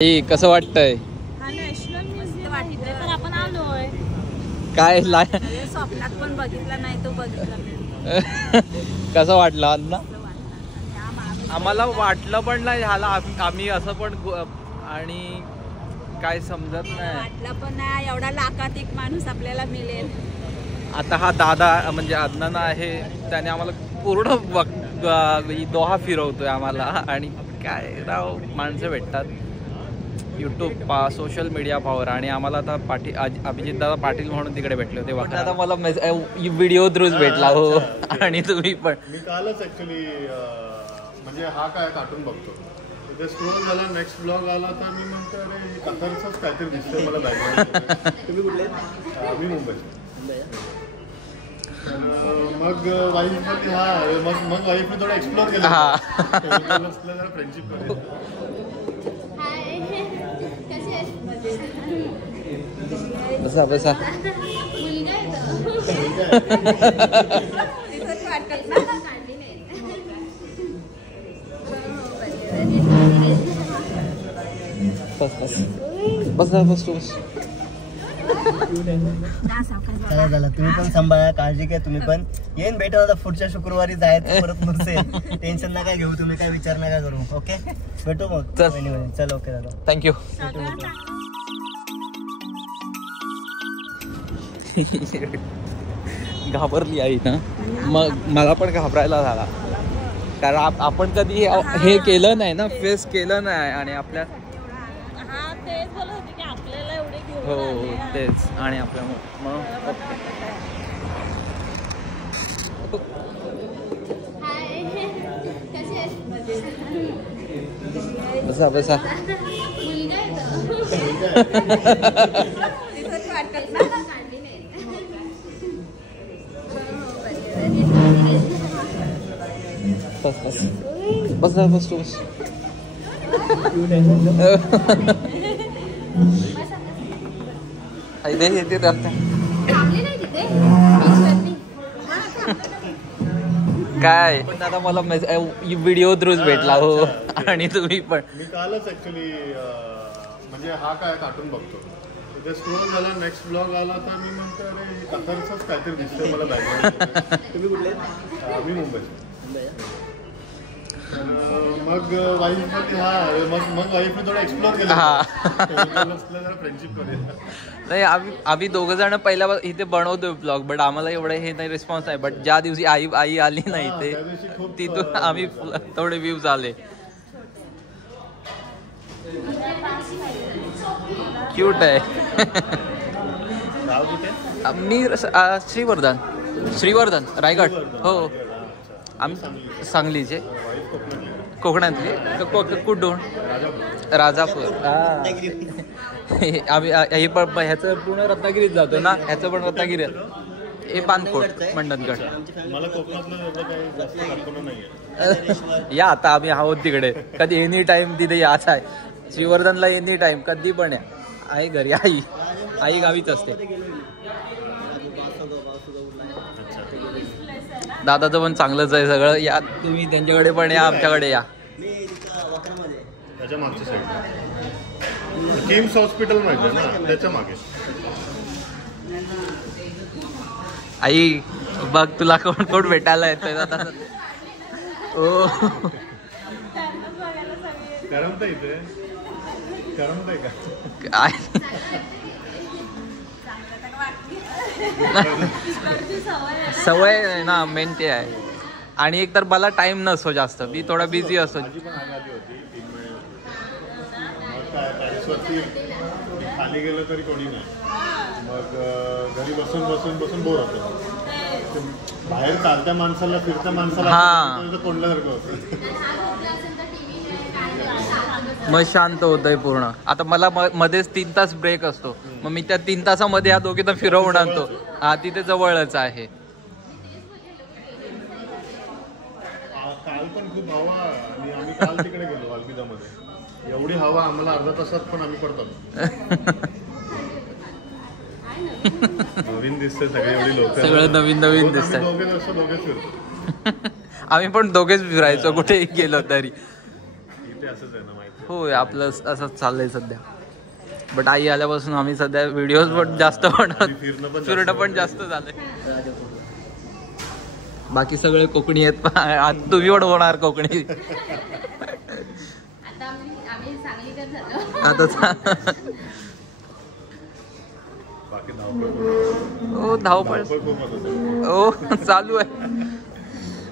कसं वाटतंय? आपण आलोय काय स्वप्नात पण बघितला नाही तो बघितला. कसं वाटलं अण्णा? आम्हाला वाटलं पण नाही झालं. आम्ही असं पण आणि काय समजत नाही वाटलं पण नाही एवढा लाखात एक माणूस आपल्याला मिळेल. आता हा दादा म्हणजे अण्णा आहे, त्याने आम्हाला पूर्ण दोहा फिरवतोय आम्हाला. आणि काय राव माणसं भेटतात यूट्यूब सोशल मीडिया पॉवर. आणि आम्हाला आता अभिजित दादा पाटील म्हणून तिकडे भेटले होते. आता मला व्हिडिओ थ्रूच भेटला. हो आणि तुम्ही पण. मी कालच ऍक्च्युली म्हणजे हा काय कार्टून बघतो ते स्क्रोल झाला, नेक्स्ट ब्लॉग आला तर मी म्हणतो अरे कथरचंच काहीतरी दिसतंय मला बॅकग्राऊंड. तुम्ही कुठले? मी मुंबई. मग वाईफ म्हणते हा मग वाईफने थोडं एक्सप्लोर केलं. जरा फ्रेंडशिप मध्ये बसा बसा. बस बस बस. चला चला तुम्ही पण सांभाळा, काळजी घ्या तुम्ही पण. येईन भेटा आता पुढच्या शुक्रवारी जायचं परत नसेल. टेन्शन नका घेऊ तुम्ही, काय विचार नका करू. ओके भेटू मग. चल ओके दादा, थँक्यू. घाबरली आई ना. मग मला पण घाबरायला झाला, कारण आपण कधी हे केलं नाही ना, फेस केलं नाही. आणि आपल्या हो तेच. आणि आपल्या मग बसा बसा. बस बस बस बस. येते काय पण आता मला व्हिडिओ थ्रूच भेटला. हो आणि तुम्ही पण. मी कालच ऍक्च्युली म्हणजे हा काय कार्टून बघतो ते स्क्रोल झाला, नेक्स्ट ब्लॉग आला तर मी म्हणतो अरे कथरचंच काहीतरी दिसतंय मला बॅकग्राऊंड. तुम्ही कुठले? मी मुंबई. मग वाईफ म्हणते हा मग वाईफने थोडं एक्सप्लोर केलं. जरा फ्रेंडशिप मध्ये नाही. आम्ही दोघं जण पहिल्या इथे बनवतोय ब्लॉग, बट आम्हाला एवढं हे नाही, रिस्पॉन्स नाही. बट ज्या दिवशी आई आली नाही ते तिथून आम्ही थोडे व्ह्यूज आले. क्यूट आहे. मी श्रीवर्धन रायगड. हो आम्ही सांगलीचे, कोकणातले. कुठून? राजापूर. आम्ही हे पण ह्याचं पूर्ण रत्नागिरीत जातो ना. ह्याचं पण रत्नागिरी, हे पानकोट मंडनगड. मला कोकणातलं या आता आम्ही आहोत तिकडे. कधी एनी टाइम तिथे याच आहे. श्रीवर्धनला एनी टाइम कधी पण या. आई घरी, आई गावीच असते. दादाचं पण चांगलंच आहे सगळं. या तुम्ही त्यांच्याकडे पण या, आमच्याकडे या. त्याच्या मागच्या साईड किम्स हॉस्पिटल माहिती ना, त्याच्या मागे. आई बघ तुला कोण भेटायला येतोय आता. ओ करमत इथे, करमत आहे का? काय सवय आहे ना, मेन ते आहे. आणि एक तर मला टाइम नसतो जास्त, मी थोडा बिझी असतो. खाली गेलं तरी कोणी नाही. मग घरी बसून बसून बसून बोर होतो. बाहेर चालत्या माणसाला, फिरत्या माणसाला कोंडल्यासारखं होतं. मग शांत होतंय पूर्ण. आता मला मध्येच 3 तास ब्रेक असतो, मग मी त्या 3 तासामध्ये या दोघींना फिरवून आणतो. हा तिथे जवळच आहे. काल पण खूप हवा, आणि आम्ही काल तिकडे गेलो अलविदामध्ये. एवढी हवा आम्हाला अर्धा तासात पण आम्ही पडतो. नवीन दिसतंय सगळे, एवढी लोक सगळं नवीन दिसतंय. दोघेच आम्ही पण दोघेच फिरायचो कुठेही गेलो तरी. इथे असंच आहे ना, माहिती होय आपलं असंच चाललंय सध्या. बट आई आल्यापासून आम्ही सध्या व्हिडिओज पण जास्त बनवत, फिरणं पण जास्त झालंय. बाकी सगळे कोकणी आहेत. आज तुम्ही पण होणार कोकणी आता. हो धावपळ हो चालू आहे.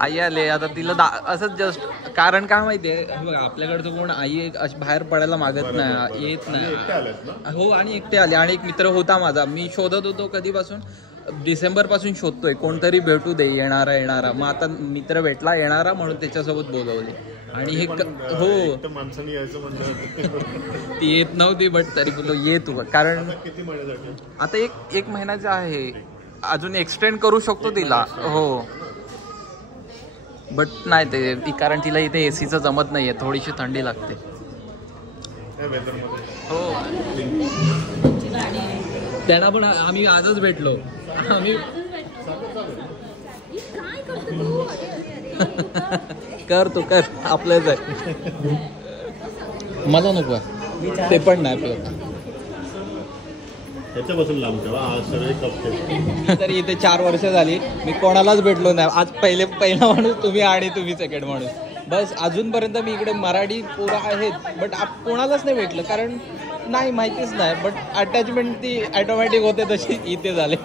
आई आले आता तिला असंच जस्ट कारण काय माहितीये बघा आपल्याकडचं कोण आई बाहेर पडायला मागत नाही, येत नाही. हो आणि एकटे आले आणि एक मित्र होता माझा, मी शोधत होतो कधीपासून, डिसेंबर पासून शोधतोय कोणतरी भेटू दे येणारा. मग आता मित्र भेटला येणारा म्हणून त्याच्यासोबत बोलवले. आणि हे हो माणसाने यायचं म्हणलं ती येत नव्हती बट तरी बोललो ये तू, कारण किती महिन्यासाठी आता एक महिन्याचं आहे, अजून एक्सटेंड करू शकतो तिला. हो बट नाही ते कारण तिला इथे एसीचं जमत नाहीये, थोडीशी थंडी लागते. हो त्यांना पण आम्ही आजच भेटलो. आम्ही कर तू कर आपलंच आहे. मला नको ते पण नाही आपलं. त्याच्यापासून लांब ठेवा सगळे कप. तरी इथे 4 वर्ष झाली मी कोणालाच भेटलो नाही. आज पहिला माणूस तुम्ही आणि तुम्ही सेकंड माणूस. बस अजूनपर्यंत मी इकडे मराठी पोरं आहेत बट कोणालाच नाही भेटलं, कारण नाही माहितीच नाही. बट अटॅचमेंट ती ऑटोमॅटिक होते तशी इथे झाले.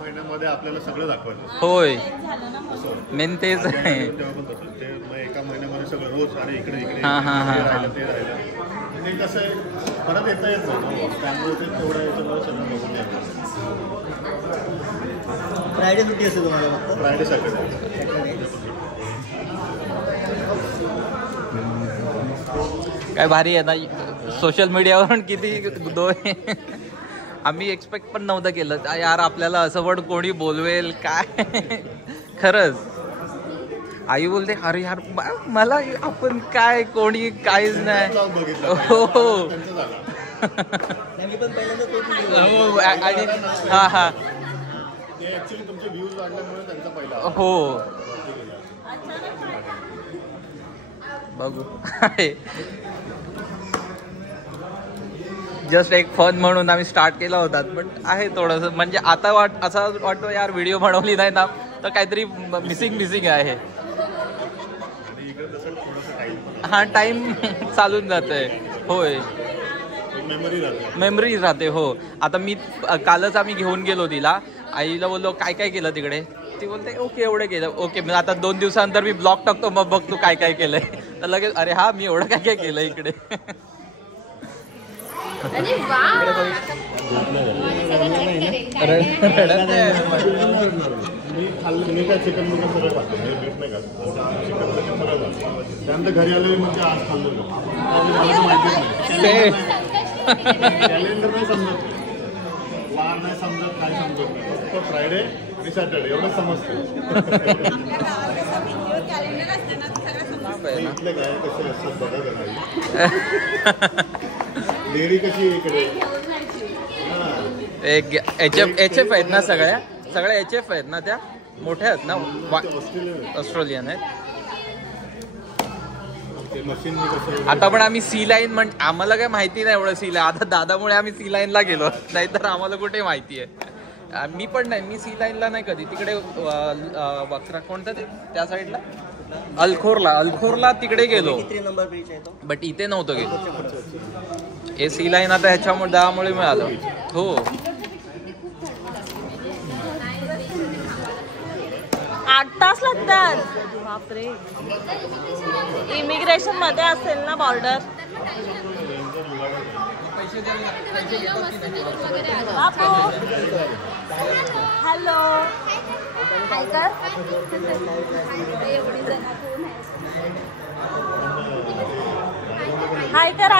महिन्यामध्ये आपल्याला सगळं दाखवायचं. होय मेन तेच आहे. एका महिन्यामध्ये सगळं रोज आणि इकडे ते राहिलं ते कसं आहे परत येता येत नाही त्यामुळे ते तेवढं याच्यामुळे सगळं बघून द्यायचं. फ्रायडे सुट्टी असते तुम्हाला फक्त? Friday Saturday. काय भारी आहे ना सोशल मीडियावरून किती आम्ही एक्सपेक्ट पण नव्हतं केलं यार आपल्याला असं पण कोणी बोलवेल काय. खरंच आई बोलते अरे यार मला आपण काय कोणी काहीच नाही. हो आणि हा हा तुमचे व्ह्यूज वाढल्यामुळे त्यांचा पहिला. हो बघू जस्ट एक फन म्हणून आम्ही स्टार्ट केला होता. पण आहे थोडंसं म्हणजे आता असं वाटतं यार व्हिडिओ बनवली नाही ना तर काहीतरी मिसिंग आहे. हा टाइम चालून जातोय. होय मेमरी राहते. हो आता मी कालच आम्ही घेऊन गेलो तिला, आईला बोललो काय काय केलं तिकडे, ती बोलते ओके एवढं केलं. ओके मग आता 2 दिवसानंतर मी ब्लॉग टाकतो मग बघ तू काय काय केलंय. तर लगेच अरे हा मी एवढं काय काय केलं इकडे. मी काय चिकन बिकन सगळं खातो, बीफ नाही खात. चिकन सगळं खातो. त्यानंतर घरी आले म्हणजे आज खाल्लं माहितीच नाही. कॅलेंडर नाही समजत, वार नाही समजत, काय समजत नाही. फक्त फ्रायडे आणि सॅटर्डे एवढं समजतं. इथले काय कसे असतात बघा नाही. लेडी कशी इकडे HF आहेत ना सगळ्या HF आहेत ना, त्या मोठ्या आहेत ना, ऑस्ट्रेलियन आहेत. आता पण आम्ही सी लाईन आम्हाला काय माहिती नाही एवढं सी लाईन. आता दादामुळे आम्ही सी लाईनला गेलो, नाहीतर आम्हाला कुठे माहिती आहे. मी पण नाही, मी सी लाईनला नाही कधी. तिकडे वक्रा कोणतं ते त्या साईडला अल्खोरला तिकडे गेलो बट इथे नव्हतं गेलो. हे सी लाईन आता ह्याच्यामुळे त्यामुळे मिळालं. हो 8 तास लागतात बापरे. इमिग्रेशन मध्ये असेल ना बॉर्डर. हॅलो हाय कर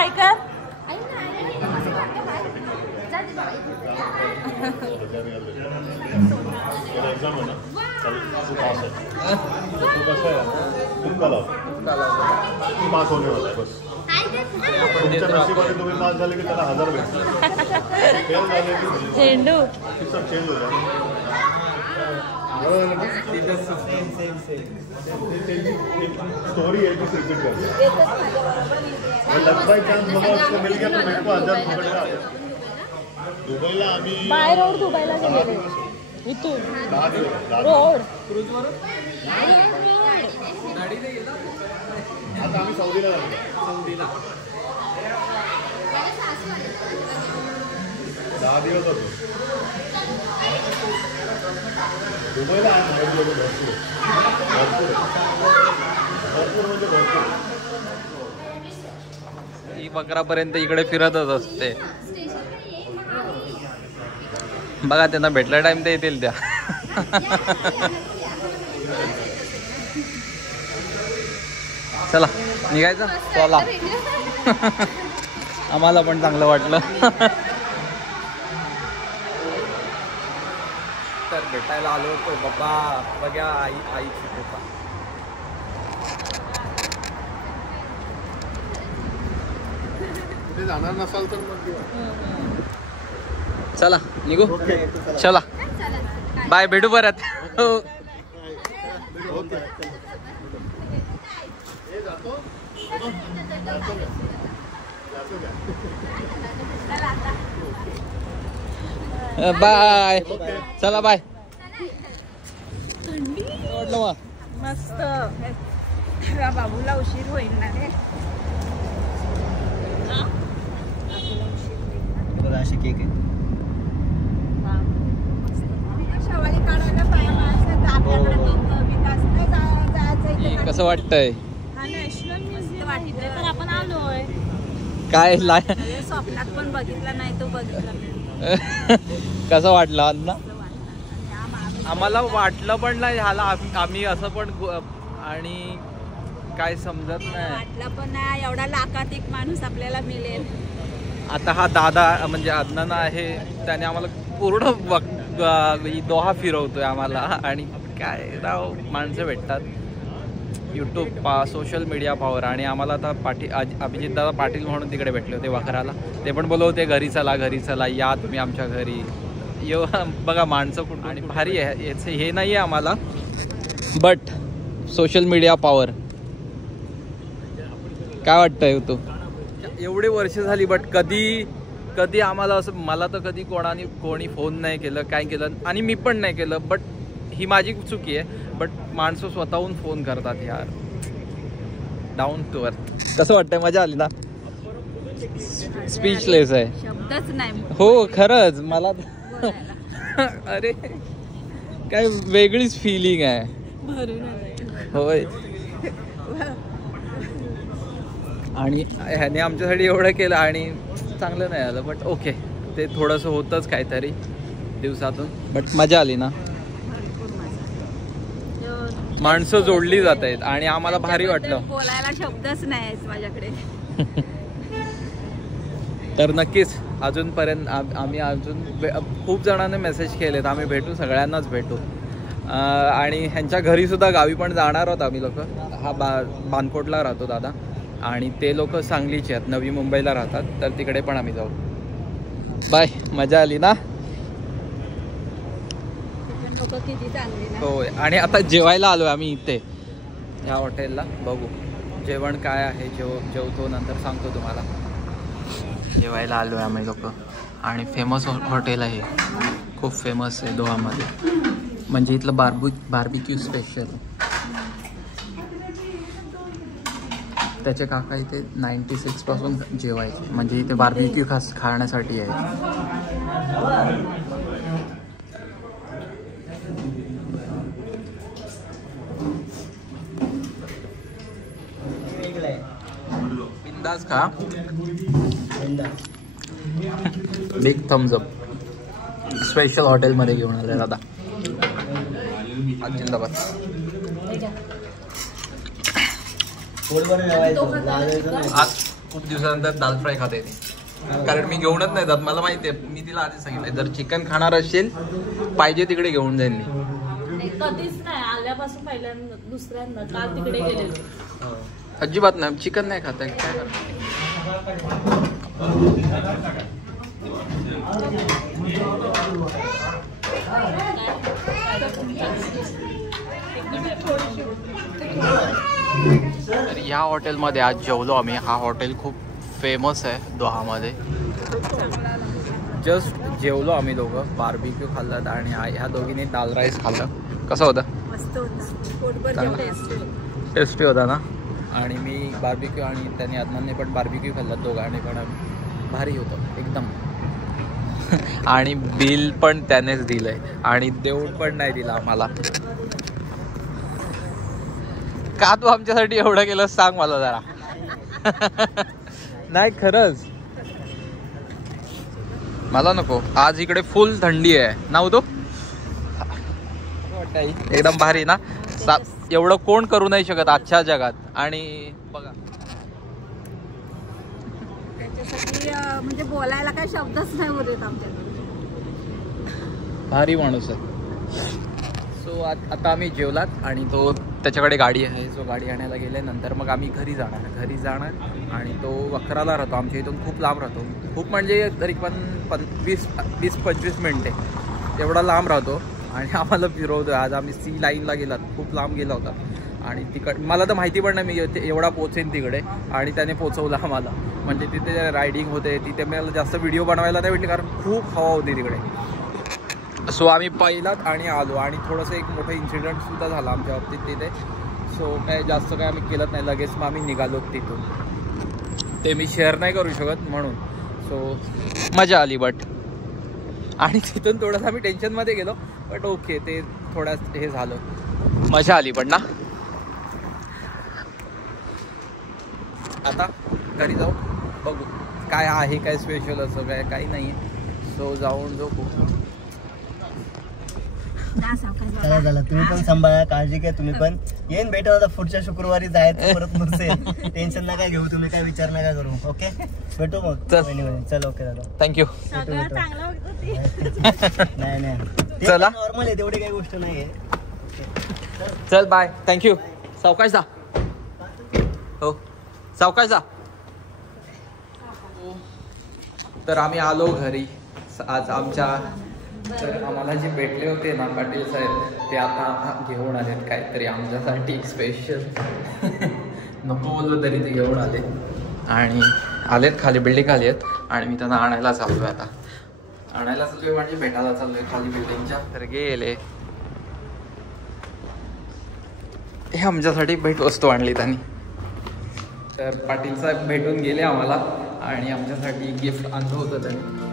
एक्झाम आहे ना तू पास आहे. तू कसं आहे तुमका लाव तू पास होणे होता बस. तुमच्या नशिबाने तुम्ही पास झाले की त्याला 1000 भेटतात. फेल झाले की झेंडू सब चेंज हो जाए. स्टोरी है जिस रिपीट करते लग बाय चांस बाबा उसको मिल गया तो मेरे को 1000 पकड़ का दुबईला आम्ही बाय रोड दुबईला गेलेले इथून 10 दिवस रोड आता आम्ही सौदीला जातो 10 दिवस होतो दुबईला भरपूर ही 11 पर्यंत इकडे फिरतच असते. बघा त्यांना भेटला टाइम ते येतील त्या. चला निघायचं. चला आम्हाला पण चांगलं वाटलं. तर भेटायला आलो होतो बाबा. बघा आईची कृपा. कुठे जाणार नसाल तर मग चला निघू. चला बाय. भेटू परत. बाय. चला बाय. मस्त. बाबूला उशीर होईल ना रे. बघा अशी केक आहे. शवाली काढायला पाहिजे आपल्याकडे विकास नाही जायचं. कसं वाटतंय? हा नॅशनल म्युझियम वाटतंय पण आपण आलोय. काय स्वप्नात पण बघितला नाही तो बघितला. कसं वाटलं अण्णा? आम्हाला वाटलं पण नाही झालं. आम्ही असं पण आणि काय समजत नाही. वाटलं पण नाही एवढा लाखात एक माणूस आपल्याला मिळेल. आता हा दादा म्हणजे अण्णा आहे, त्याने आम्हाला पूर्ण दोहा फिरवतोय आम्हाला. आणि काय राव माणसं भेटतात. YouTube social media power. आणि आम्हाला आता अभिजित दादा पाटील म्हणून तिकडे भेटले होते वाखराला. ते पण बोलवते घरी चला या तुम्ही आमच्या घरी. बघा माणसं कुठं. आणि भारी आहे याचं हे नाही आहे आम्हाला, बट सोशल मीडिया पॉवर. काय वाटतंय तू? एवढे वर्ष झाली बट कधी आम्हाला असं, मला तर कधी कोणी फोन नाही केलं, काय केलं. आणि मी पण नाही केलं. बट ही माझी चुकी आहे. बट माणसं स्वतःहून फोन करतात यार. Down to earth. कसं वाटतंय? मजा आली ना? स्पीचलेस आहे. शब्दच नाही. हो खरंच मला अरे काय वेगळीच फिलिंग आहे. होय. आणि ह्याने आमच्यासाठी एवढं केलं आणि चांगलं नाही आलं. बट ओके, ते थोडंसं होतंच काहीतरी दिवसातून. बट मजा आली ना? माणसं जोडली जात आहेत आणि आम्हाला भारी वाटलं. बोलायला शब्दच नाही माझ्याकडे. तर नक्कीच अजूनपर्यंत आम्ही अजून खूप जणांनी मेसेज केलेत. आम्ही भेटू, सगळ्यांनाच भेटू. आणि ह्यांच्या घरीसुद्धा गावी पण जाणार आहोत आम्ही लोक. हा बानकोटला राहतो दादा आणि ते लोक सांगलीचे आहेत, नवी मुंबईला राहतात. तर तिकडे पण आम्ही जाऊ. बाय. मजा आली ना? लोक किती चांगली ना. होय. आणि आता जेवायला आलो आम्ही इथे ह्या हॉटेलला. बघू जेवण काय आहे. जेवतो नंतर सांगतो तुम्हाला. जेवायला आलो आहे आम्ही लोक. आणि फेमस हॉटेल आहे, खूप फेमस आहे दोहामध्ये. म्हणजे इथलं बार्बिक्यू स्पेशल. त्याचे काका इथे 96 पासून जेवायचे. म्हणजे इथे बार्बिक्यू खाण्यासाठी आहे. बिंदास खा. Big thumbs up. स्पेशल हॉटेलमध्ये घेऊन आले दादा. जिंदाबाद. आज खूप दिवसानंतर दाल फ्राय खाते ती. कारण मी घेऊनच नाही जात. मला माहिती आहे, मी तिला आधी सांगितलं जर चिकन खाणार असेल पाहिजे तिकडे घेऊन जाईन मी. कधीच नाही आल्यापासून पहिल्यांदा दुसऱ्यांदा काल तिकडे गेलेलो. अजिबात नाही. चिकन नाही खाता. काय करणार? तर ह्या हॉटेलमध्ये आज जेवलो आम्ही. हा हॉटेल खूप फेमस आहे दोहामध्ये. जस्ट जेवलो आम्ही दोघं. बार्बिक्यू खाल्लं आणि ह्या दोघींनी दाल राईस खाल्लं. कसं होतं? मस्त होता, पोटभर टेस्टी होता ना. आणि मी बार्बिक्यू आणि त्यांनी आदनांनी पण बार्बिक्यू खाल्लं दोघांनी पण. भारी होतं एकदम. आणि बिल पण त्यानेच दिलंय आणि देऊन पण नाही दिला आम्हाला. का तू आमच्यासाठी एवढं केलं सांग मला जरा. नाही खरंच मला नको. आज इकडे फुल थंडी आहे ना हो. तो एकदम भारी ना. एवढं कोण करू नाही शकत आजच्या जगात. आणि बघा त्याच्यासाठी म्हणजे बोलायला काय शब्दच नाही बोलत आमच्याकडे. भारी माणूस आहे. सो आता आम्ही जेवलात आणि तो त्याच्याकडे गाडी आहे. जो गाडी आणायला गेल्यानंतर मग आम्ही घरी जाणार. आणि तो वखराला राहतो. आमच्या इथून खूप लांब राहतो. खूप म्हणजे तरी पण 20-25 मिनटे एवढा लांब राहतो. आणि आम्हाला फिरवतो. आज आम्ही सी लाईनला गेलात. खूप लांब गेला होता. आणि मला तर माहिती पण नाही मी एवढा पोचेन तिकडे. आणि त्याने पोचवलं आम्हाला. म्हणजे तिथे रायडिंग होते. तिथे मला जास्त व्हिडिओ बनवायला नाही भेटले कारण खूप हवा होती तिकडे. सो आम्ही पहिलात आणि आलो. आणि थोडंसं एक मोठं इन्सिडेंटसुद्धा झाला आमच्या बाबतीत तिथे. सो काय जास्त काय आम्ही केलं नाही. लगेच मग आम्ही निघालो तिथून. ते मी शेअर नाही करू शकत म्हणून. सो मजा आली बट. आणि तिथून थोडंसं आम्ही टेन्शनमध्ये गेलो. बट ओके ते थोडं हे झालं. मजा आली पण ना. आता घरी जाऊ बघू काय आहे काय स्पेशल असं काय काही नाही आहे. सो जाऊन झोपू. चला तुम्ही पण सांभाळा, काळजी घ्या तुम्ही पण. येईन भेटू आता पुढच्या शुक्रवारी जायचं परत नसेल. टेन्शन नका घेऊ तुम्ही, काय विचार नका करू. ओके भेटू मग. चल ओके दादा थँक्यू. सगळं चांगलं होती. नाही चला. नॉर्मल आहे, तेवढी काही गोष्ट नाही आहे. चल बाय. थँक्यू. सावकाश जा. हो सावकाश जा. तर आम्ही आलो घरी. आज तर आम्हाला जे भेटले होते ना पाटील साहेब ते आता घेऊन आलेत काहीतरी आमच्यासाठी स्पेशल. नको बोललो तरी ते घेऊन आले. आणि आलेत खाली बिल्डिंग खाली आहेत. आणि मी त्यांना आणायला चाललो आहे. आता आणायला चाललोय म्हणजे भेटायला चाललोय खाली बिल्डिंगच्या. तर गेले. हे आमच्यासाठी भेटवस्तू आणली त्यांनी. तर पाटील साहेब भेटून गेले आम्हाला. आणि आमच्यासाठी गिफ्ट आणलं होतं त्यांनी.